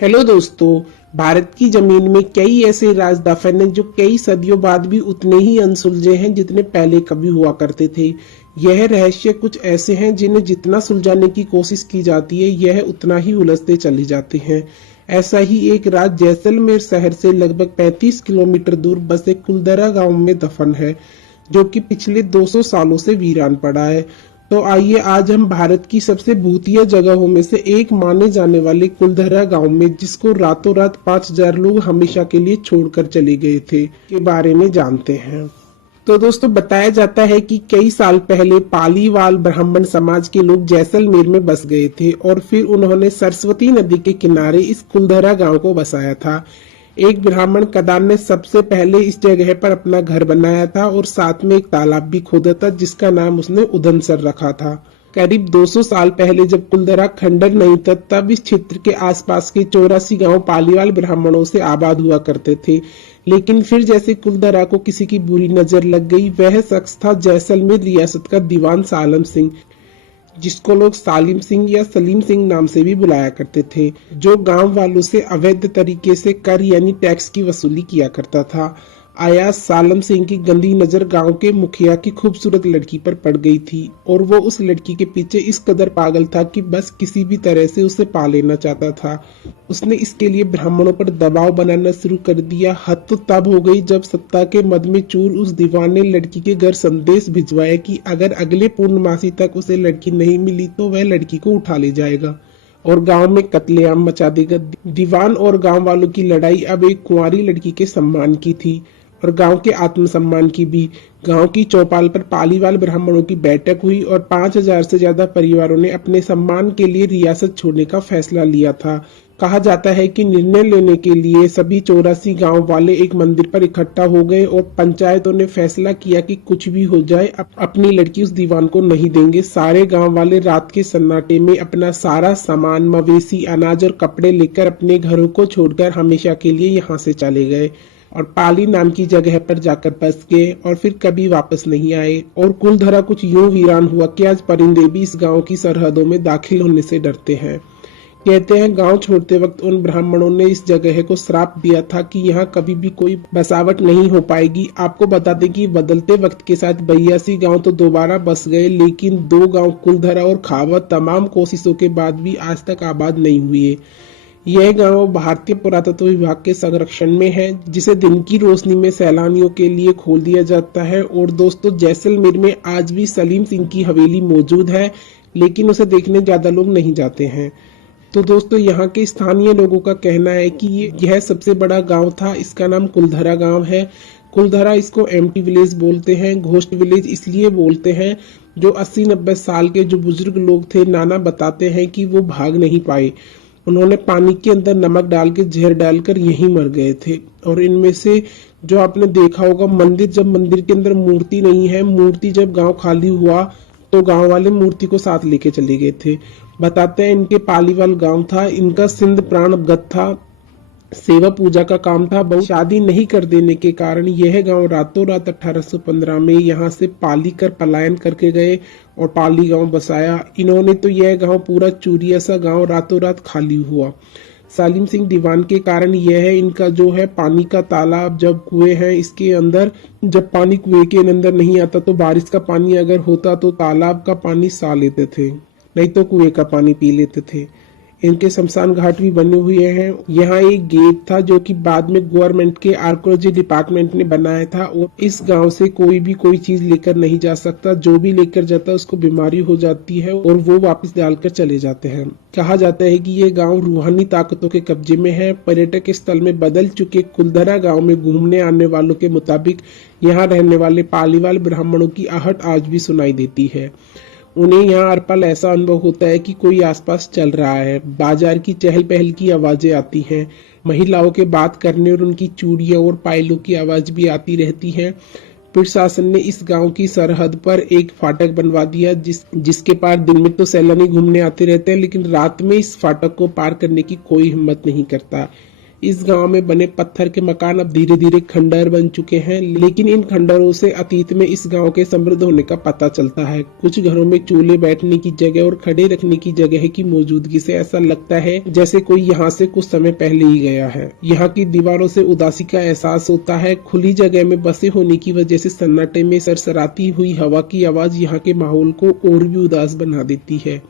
Hello दोस्तों। भारत की जमीन में कई ऐसे राज दफन हैं जो कई सदियों बाद भी उतने ही अनसुलझे हैं जितने पहले कभी हुआ करते थे। यह रहस्य कुछ ऐसे हैं जिन्हें जितना सुलझाने की कोशिश की जाती है यह उतना ही उलझते चले जाते हैं। ऐसा ही एक राज जैसलमेर शहर से लगभग 35 किलोमीटर दूर बसे कुलधरा गांव में दफन है, जो कि पिछले 200 सालों से वीरान पड़ा है। तो आइए आज हम भारत की सबसे भूतिया जगहों में से एक माने जाने वाले कुलधरा गांव में, जिसको रातों रात 5,000 लोग हमेशा के लिए छोड़कर चले गए थे, के बारे में जानते हैं। तो दोस्तों, बताया जाता है कि कई साल पहले पालीवाल ब्राह्मण समाज के लोग जैसलमेर में बस गए थे और फिर उन्होंने सरस्वती नदी के किनारे इस कुलधरा गांव को बसाया था। एक ब्राह्मण कदान ने सबसे पहले इस जगह पर अपना घर बनाया था और साथ में एक तालाब भी खोदा था, जिसका नाम उसने उधमसर रखा था। करीब 200 साल पहले जब कुलधरा खंडर नहीं था, तब इस क्षेत्र के आसपास के 84 गांव पालीवाल ब्राह्मणों से आबाद हुआ करते थे। लेकिन फिर जैसे कुलधरा को किसी की बुरी नजर लग गई, वह शख्स था जैसलमेर रियासत का दीवान सालम सिंह, जिसको लोग सालिम सिंह या सलीम सिंह नाम से भी बुलाया करते थे, जो गांव वालों से अवैध तरीके से कर यानी टैक्स की वसूली किया करता था। आया सालम सिंह की गंदी नजर गांव के मुखिया की खूबसूरत लड़की पर पड़ गई थी और वो उस लड़की के पीछे इस कदर पागल था कि बस किसी भी तरह से उसे पा लेना चाहता था। उसने इसके लिए ब्राह्मणों पर दबाव बनाना शुरू कर दिया। हद तो तब हो गई जब सत्ता के मद में चूर उस दीवान ने लड़की के घर संदेश भिजवाया कि अगर अगले पूर्णमासी तक उसे लड़की नहीं मिली तो वह लड़की को उठा ले जाएगा और गांव में कत्लेआम मचा देगा। दीवान और गांव वालों की लड़ाई अब एक कुंवारी लड़की के सम्मान की थी और गांव के आत्मसम्मान की भी। गांव की चौपाल पर पालीवाल ब्राह्मणों की बैठक हुई और 5,000 से ज्यादा परिवारों ने अपने सम्मान के लिए रियासत छोड़ने का फैसला लिया था। कहा जाता है कि निर्णय लेने के लिए सभी 84 गांव वाले एक मंदिर पर इकट्ठा हो गए और पंचायतों ने फैसला किया कि कुछ भी हो जाए अपनी लड़की उस दीवान को नहीं देंगे। सारे गांव वाले रात के सन्नाटे में अपना सारा सामान, मवेशी, अनाज और कपड़े लेकर अपने घरों को छोड़कर हमेशा के लिए यहाँ से चले गए और पाली नाम की जगह पर जाकर बस गए और फिर कभी वापस नहीं आए। और कुलधरा कुछ यूं वीरान हुआ कि आज परिंदे भी इस गांव की सरहदों में दाखिल होने से डरते हैं। कहते हैं गांव छोड़ते वक्त उन ब्राह्मणों ने इस जगह को श्राप दिया था कि यहाँ कभी भी कोई बसावट नहीं हो पाएगी। आपको बता दें कि बदलते वक्त के साथ 82 गांव तो दोबारा बस गए, लेकिन 2 गांव कुलधरा और खावा तमाम कोशिशों के बाद भी आज तक आबाद नहीं हुए। यह गांव भारतीय पुरातत्व विभाग के संरक्षण में है, जिसे दिन की रोशनी में सैलानियों के लिए खोल दिया जाता है। और दोस्तों, जैसलमेर में आज भी सलीम सिंह की हवेली मौजूद है, लेकिन उसे देखने ज्यादा लोग नहीं जाते हैं। तो दोस्तों, यहाँ के स्थानीय लोगों का कहना है कि यह सबसे बड़ा गांव था। इसका नाम कुलधरा गांव है। कुलधरा इसको एम्प्टी विलेज बोलते हैं। घोस्ट विलेज इसलिए बोलते हैं, जो 80-90 साल के जो बुजुर्ग लोग थे, नाना बताते हैं कि वो भाग नहीं पाए। उन्होंने पानी के अंदर नमक डाल के जहर डालकर यहीं मर गए थे। और इनमें से जो आपने देखा होगा, जब मंदिर के अंदर मूर्ति नहीं है, मूर्ति जब गांव खाली हुआ तो गांव वाले मूर्ति को साथ लेके चले गए थे। बताते हैं इनके पालीवाल गांव था, इनका सिंध प्राणगत था, सेवा पूजा का काम था। बहुत शादी नहीं कर देने के कारण यह गांव रातों रात 1815 में यहाँ से पाली कर पलायन करके गए और पाली गांव बसाया इन्होंने। तो यह गांव पूरा चूरिया सा गांव रातों रात खाली हुआ। सालिम सिंह दीवान के कारण यह है, इनका जो है पानी का तालाब, जब कुएं हैं इसके अंदर, जब पानी कुएं के अंदर नहीं आता तो बारिश का पानी अगर होता तो तालाब का पानी सा लेते थे, नहीं तो कुएं का पानी पी लेते थे। इनके शमशान घाट भी बने हुए हैं। यहाँ एक गेट था जो कि बाद में गवर्नमेंट के आर्कोलॉजी डिपार्टमेंट ने बनाया था और इस गांव से कोई भी कोई चीज लेकर नहीं जा सकता। जो भी लेकर जाता है उसको बीमारी हो जाती है और वो वापस डालकर चले जाते हैं। कहा जाता है कि ये गांव रूहानी ताकतों के कब्जे में है। पर्यटक स्थल में बदल चुके कुलधरा गांव में घूमने आने वालों के मुताबिक यहाँ रहने वाले पालीवाल ब्राह्मणों की आहट आज भी सुनाई देती है। उन्हें यहाँ हर पल ऐसा अनुभव होता है कि कोई आसपास चल रहा है। बाजार की चहल पहल की आवाजें आती हैं, महिलाओं के बात करने और उनकी चूड़ियों और पायलों की आवाज भी आती रहती है। प्रशासन ने इस गांव की सरहद पर एक फाटक बनवा दिया, जिसके पार दिन में तो सैलानी घूमने आते रहते हैं, लेकिन रात में इस फाटक को पार करने की कोई हिम्मत नहीं करता। इस गांव में बने पत्थर के मकान अब धीरे धीरे खंडहर बन चुके हैं, लेकिन इन खंडहरों से अतीत में इस गांव के समृद्ध होने का पता चलता है। कुछ घरों में चूल्हे, बैठने की जगह और खड़े रखने की जगह की मौजूदगी से ऐसा लगता है जैसे कोई यहाँ से कुछ समय पहले ही गया है। यहाँ की दीवारों से उदासी का एहसास होता है। खुली जगह में बसे होने की वजह से सन्नाटे में सरसराती हुई हवा की आवाज यहाँ के माहौल को और भी उदास बना देती है।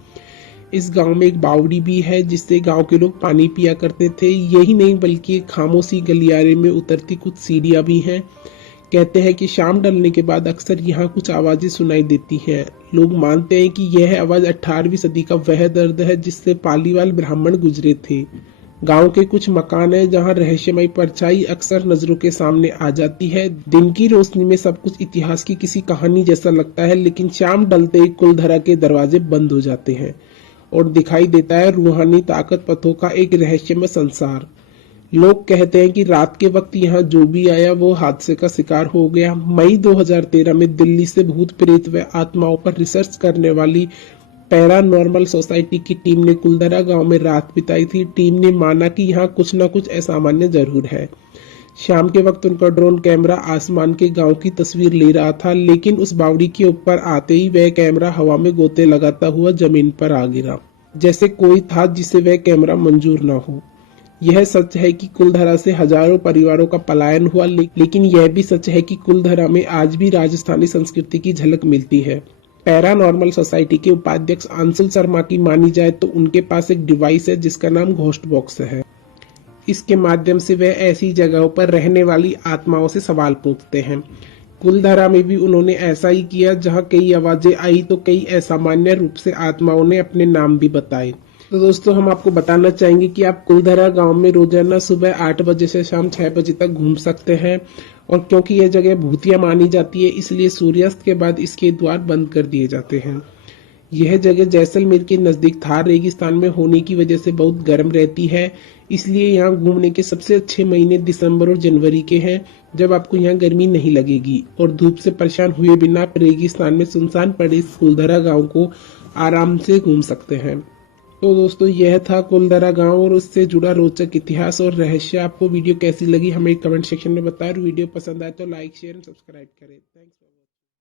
इस गांव में एक बावड़ी भी है जिससे गांव के लोग पानी पिया करते थे। यही नहीं बल्कि खामोशी गलियारे में उतरती कुछ सीढ़ियां भी हैं। कहते हैं कि शाम ढलने के बाद अक्सर यहाँ कुछ आवाजें सुनाई देती हैं। लोग मानते हैं कि यह आवाज 18वीं सदी का वह दर्द है जिससे पालीवाल ब्राह्मण गुजरे थे। गांव के कुछ मकान है जहां रहस्यमय परछाई अक्सर नजरों के सामने आ जाती है। दिन की रोशनी में सब कुछ इतिहास की किसी कहानी जैसा लगता है, लेकिन शाम ढलते ही कुलधरा के दरवाजे बंद हो जाते हैं और दिखाई देता है रूहानी ताकत पथों का एक रहस्यमय संसार। लोग कहते हैं कि रात के वक्त यहाँ जो भी आया वो हादसे का शिकार हो गया। मई 2013 में दिल्ली से भूत प्रेत व आत्माओं पर रिसर्च करने वाली पैरानॉर्मल सोसाइटी की टीम ने कुलधरा गांव में रात बिताई थी। टीम ने माना कि यहाँ कुछ न कुछ असामान्य जरूर है। शाम के वक्त उनका ड्रोन कैमरा आसमान के गांव की तस्वीर ले रहा था, लेकिन उस बावड़ी के ऊपर आते ही वह कैमरा हवा में गोते लगाता हुआ जमीन पर आ गिरा, जैसे कोई था जिसे वह कैमरा मंजूर न हो। यह सच है कि कुलधरा से हजारों परिवारों का पलायन हुआ, लेकिन यह भी सच है कि कुलधरा में आज भी राजस्थानी संस्कृति की झलक मिलती है। पैरानॉर्मल सोसाइटी के उपाध्यक्ष अंशुल शर्मा की मानी जाए तो उनके पास एक डिवाइस है जिसका नाम घोस्ट बॉक्स है। इसके माध्यम से वह ऐसी जगहों पर रहने वाली आत्माओं से सवाल पूछते हैं। कुलधरा में भी उन्होंने ऐसा ही किया। जहां कई आवाजें आई तो कई असामान्य रूप से आत्माओं ने अपने नाम भी बताए। तो दोस्तों, हम आपको बताना चाहेंगे कि आप कुलधरा गांव में रोजाना सुबह 8 बजे से शाम 6 बजे तक घूम सकते हैं, और क्योंकि यह जगह भूतिया मानी जाती है इसलिए सूर्यास्त के बाद इसके द्वार बंद कर दिए जाते हैं। यह जगह जैसलमेर के नजदीक थार रेगिस्तान में होने की वजह से बहुत गर्म रहती है, इसलिए यहाँ घूमने के सबसे अच्छे महीने दिसंबर और जनवरी के हैं, जब आपको यहाँ गर्मी नहीं लगेगी और धूप से परेशान हुए बिना रेगिस्तान में सुनसान पड़े इस कुलधरा गांव को आराम से घूम सकते हैं। तो दोस्तों, यह था कुलधरा गांव और उससे जुड़ा रोचक इतिहास और रहस्य। आपको वीडियो कैसी लगी हमें कमेंट सेक्शन में बताएं। वीडियो पसंद आए तो लाइक, शेयर और सब्सक्राइब करें। थैंक्स।